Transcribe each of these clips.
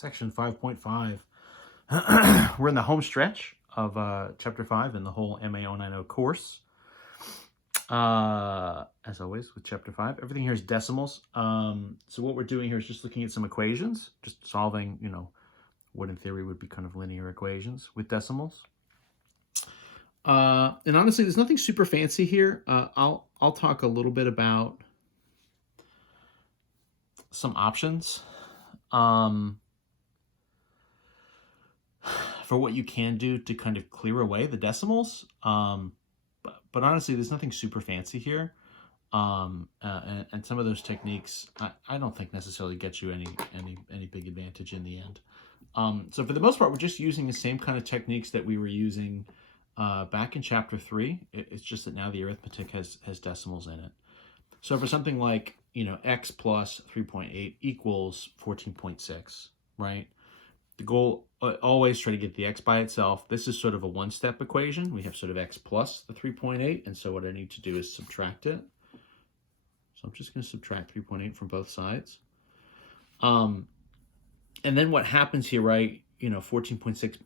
Section 5.5. We're in the home stretch of Chapter 5 in the whole MA090 course. As always with Chapter 5, everything here is decimals. So what we're doing here is just looking at some equations, just solving, what in theory would be kind of linear equations with decimals. And honestly, there's nothing super fancy here. I'll talk a little bit about some options for what you can do to kind of clear away the decimals. But honestly, there's nothing super fancy here. And some of those techniques, I don't think necessarily get you any big advantage in the end. So for the most part, we're just using the same kind of techniques that we were using back in Chapter 3. It's just that now the arithmetic has decimals in it. So for something like, x plus 3.8 equals 14.6, right? The goal, always try to get the x by itself. This is sort of a one-step equation. We have sort of x plus the 3.8, and so what I need to do is subtract it. So I'm just going to subtract 3.8 from both sides. And then what happens here, right, 14.6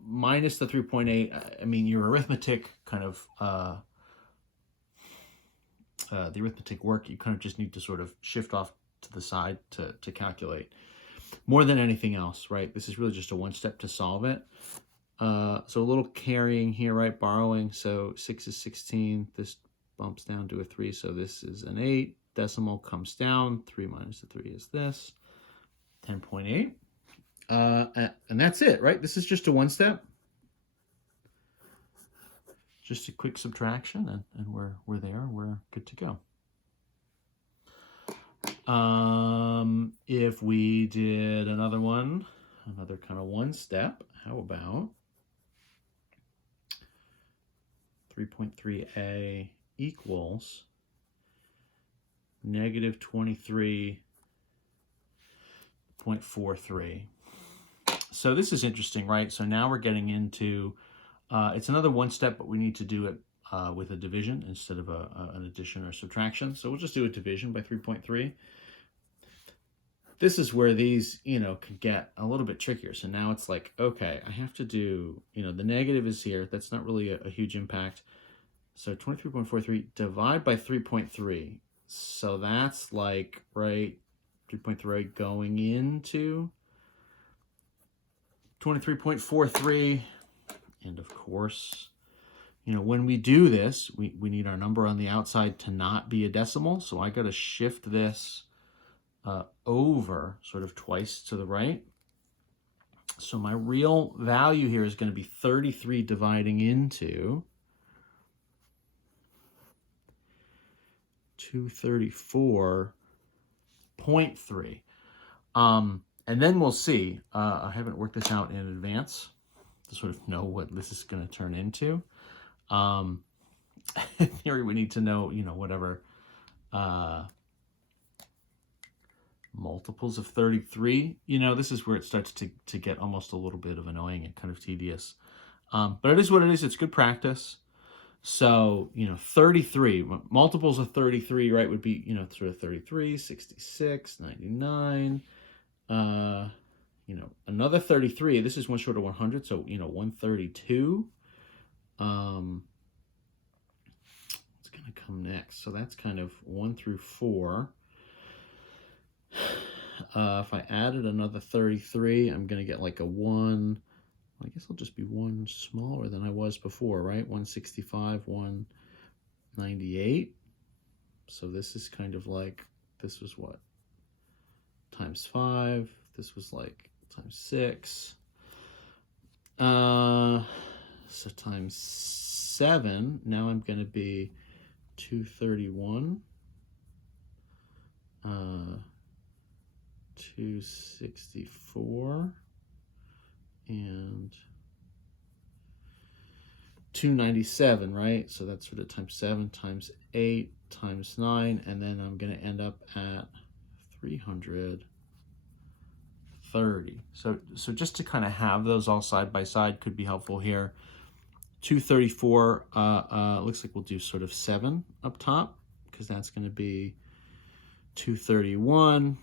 minus the 3.8, I mean, your arithmetic kind of, the arithmetic work, you kind of just need to sort of shift off to the side to calculate. More than anything else, right? This is really just a one-step to solve it. So a little carrying here, right? Borrowing. So 6 is 16. This bumps down to a 3. So this is an 8. Decimal comes down. 3 minus the 3 is this. 10.8. And that's it, right? This is just a one-step. Just a quick subtraction, and we're there. We're good to go. If we did another one, another kind of one step, how about 3.3a equals negative 23.43. So this is interesting, right? So now we're getting into, it's another one step, but we need to do it with a division instead of an addition or subtraction. So we'll just do a division by 3.3. This is where these, could get a little bit trickier. So now it's like, okay, I have to do, the negative is here. That's not really a huge impact. So 23.43 divide by 3.3. So that's like, right, 3.3 going into 23.43. And of course, when we do this, we need our number on the outside to not be a decimal. So I got to shift this over sort of twice to the right. So my real value here is going to be 33 dividing into 234.3. And then we'll see. I haven't worked this out in advance to sort of know what this is going to turn into. In theory, we need to know, whatever multiples of 33. This is where it starts to get almost a little bit of annoying and kind of tedious. But it is what it is. It's good practice. So, 33, multiples of 33, right, would be, sort of 33, 66, 99, another 33. This is one short of 100, so, 132. It's going to come next. So that's kind of 1 through 4. If I added another 33, I'm going to get like a 1. I guess I'll just be 1 smaller than I was before, right? 165, 198. So this is kind of like, this was what? Times 5. This was like times 6. So times 7. Now I'm going to be 231. 264 and 297, right? So that's sort of times 7 times 8 times 9, and then I'm going to end up at 330. So just to kind of have those all side by side could be helpful here. 234 looks like we'll do sort of 7 up top, because that's going to be 231.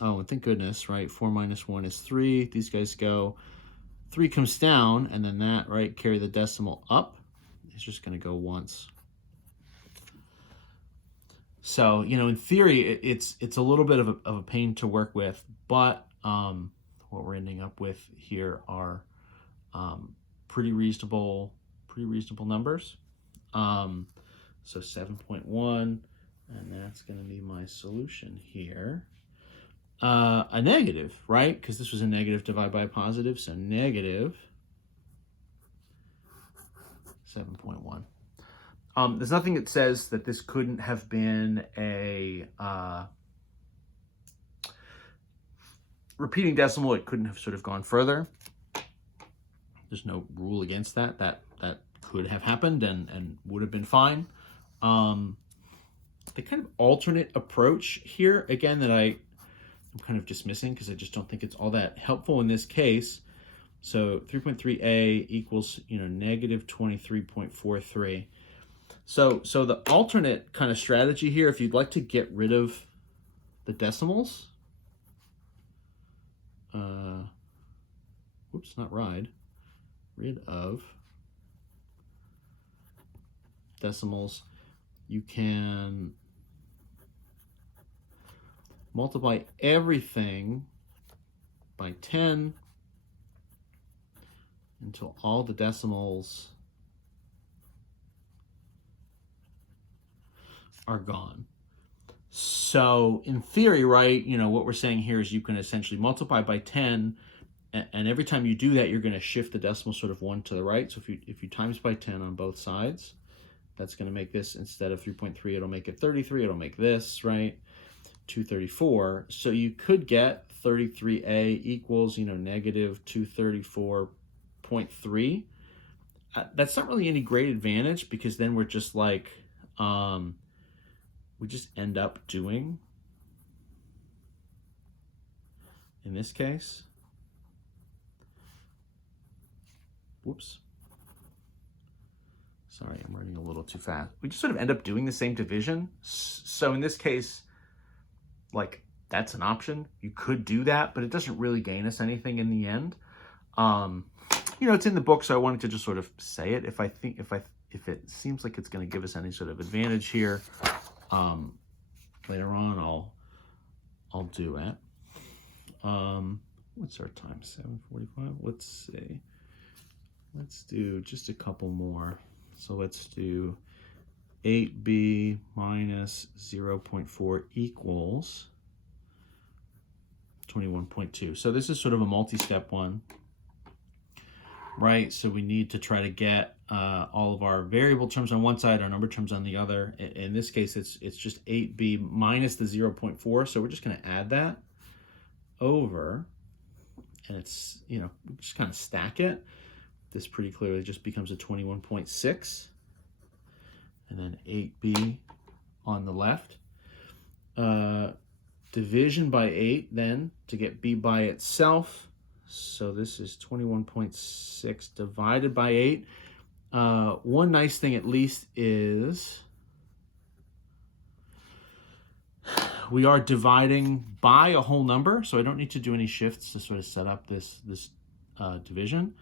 Oh, and thank goodness, right? 4 minus 1 is 3. These guys go. 3 comes down, and then that, right, carry the decimal up. It's just going to go once. So, you know, in theory, it's a little bit of a pain to work with, but what we're ending up with here are pretty reasonable numbers. So 7.1, and that's going to be my solution here. A negative, right? Because this was a negative divided by a positive, so negative 7.1. There's nothing that says that this couldn't have been a repeating decimal. It couldn't have sort of gone further. There's no rule against that. That could have happened and would have been fine. The kind of alternate approach here, again, that I'm kind of dismissing because I just don't think it's all that helpful in this case. So 3.3a equals, you know, negative 23.43. So the alternate kind of strategy here, if you'd like to get rid of the decimals, whoops, not rid of decimals, you can multiply everything by 10 until all the decimals are gone. So in theory, right, you know, what we're saying here is you can essentially multiply by 10, and every time you do that, you're going to shift the decimal sort of 1 to the right. So if you times by 10 on both sides, that's going to make this, instead of 3.3, it'll make it 33. It'll make this, right, 234. So you could get 33a equals, you know, negative 234.3. That's not really any great advantage, because then we're just like, we just end up doing, in this case, whoops, sorry, I'm writing a little too fast. We just sort of end up doing the same division. So in this case, like, that's an option. You could do that, but it doesn't really gain us anything in the end. You know, it's in the book, so I wanted to just sort of say it. If it seems like it's going to give us any sort of advantage here, later on I'll do it. What's our time? 7:45. Let's see. Let's do just a couple more. So let's do 8b minus 0.4 equals 21.2. So this is sort of a multi-step one, right? So we need to try to get all of our variable terms on one side, our number terms on the other. In this case, it's just 8b minus the 0.4. So we're just going to add that over, and it's, you know, just kind of stack it. This pretty clearly just becomes a 21.6, and then 8b on the left. Division by 8 then to get b by itself. So this is 21.6 divided by 8. One nice thing at least is we are dividing by a whole number, so I don't need to do any shifts to sort of set up this division.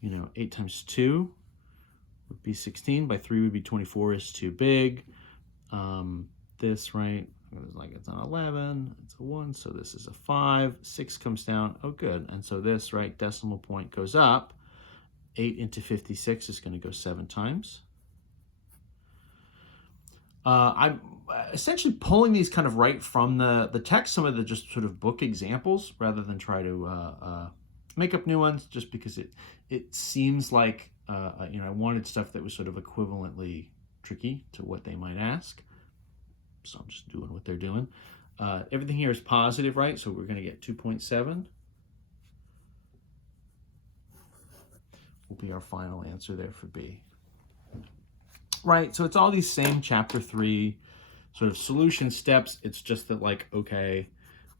You know, 8 times 2 would be 16, by 3 would be 24, is too big. This, right, it's like it's an 11, it's a 1, so this is a 5. 6 comes down, oh good. And so this, right, decimal point goes up. 8 into 56 is going to go 7 times. I'm essentially pulling these kind of right from the text, some of the just sort of book examples, rather than try to make up new ones, just because it seems like you know, I wanted stuff that was sort of equivalently tricky to what they might ask. So I'm just doing what they're doing. Everything here is positive, right? So we're going to get 2.7. Will be our final answer there for B. Right, so it's all these same chapter 3 sort of solution steps. It's just that, like, okay,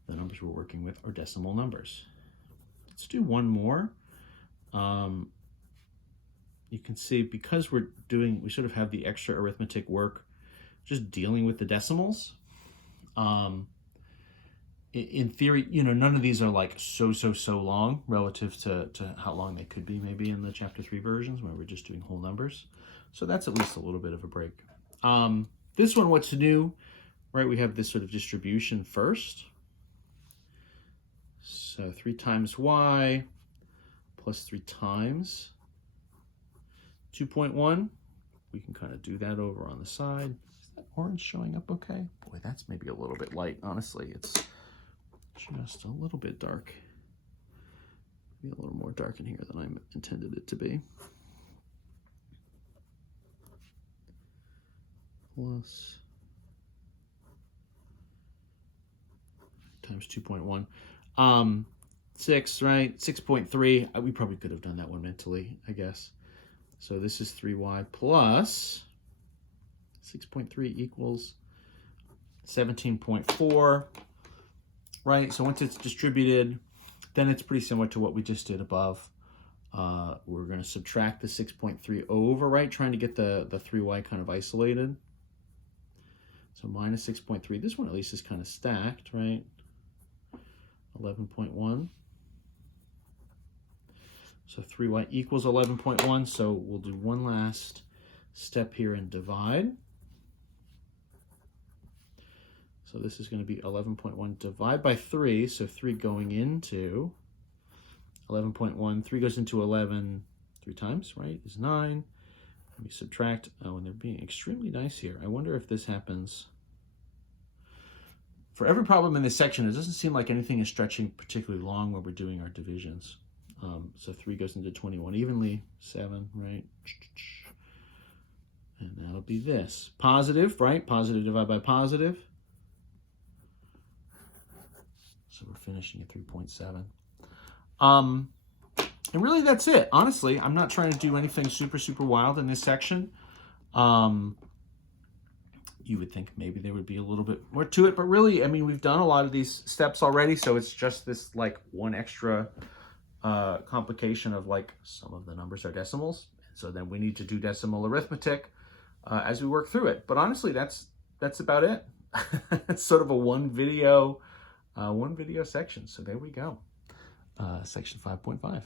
the numbers we're working with are decimal numbers. Let's do one more. You can see, because we sort of have the extra arithmetic work just dealing with the decimals. in theory, you know, none of these are like so long relative to how long they could be maybe in the chapter 3 versions where we're just doing whole numbers. So that's at least a little bit of a break. This one, what's new, right? We have this sort of distribution first. So 3 times y plus 3 times 2.1. We can kind of do that over on the side. Is that orange showing up okay? Boy, that's maybe a little bit light, honestly. It's just a little bit dark. Maybe a little more dark in here than I intended it to be. Plus times 2.1. 6, right? 6.3. We probably could have done that one mentally, I guess. So this is 3y plus 6.3 equals 17.4, right? So once it's distributed, then it's pretty similar to what we just did above. We're going to subtract the 6.3 over, right? Trying to get the 3y kind of isolated. So minus 6.3. This one at least is kind of stacked, right? 11.1. So 3y equals 11.1. So we'll do one last step here and divide. So this is going to be 11.1 divide by 3. So 3 going into 11.1. 3 goes into 11 3 times, right? Is 9. Let me subtract. Oh, and they're being extremely nice here. I wonder if this happens. For every problem in this section, it doesn't seem like anything is stretching particularly long when we're doing our divisions. So 3 goes into 21 evenly, 7, right? And that'll be this. Positive, right? Positive divided by positive. So we're finishing at 3.7. And really that's it. Honestly, I'm not trying to do anything super wild in this section. You would think maybe there would be a little bit more to it, but really, I mean, we've done a lot of these steps already, so it's just this like one extra complication of like some of the numbers are decimals. So then we need to do decimal arithmetic as we work through it. But honestly, that's about it. It's sort of a one video section. So there we go. Section 5.5.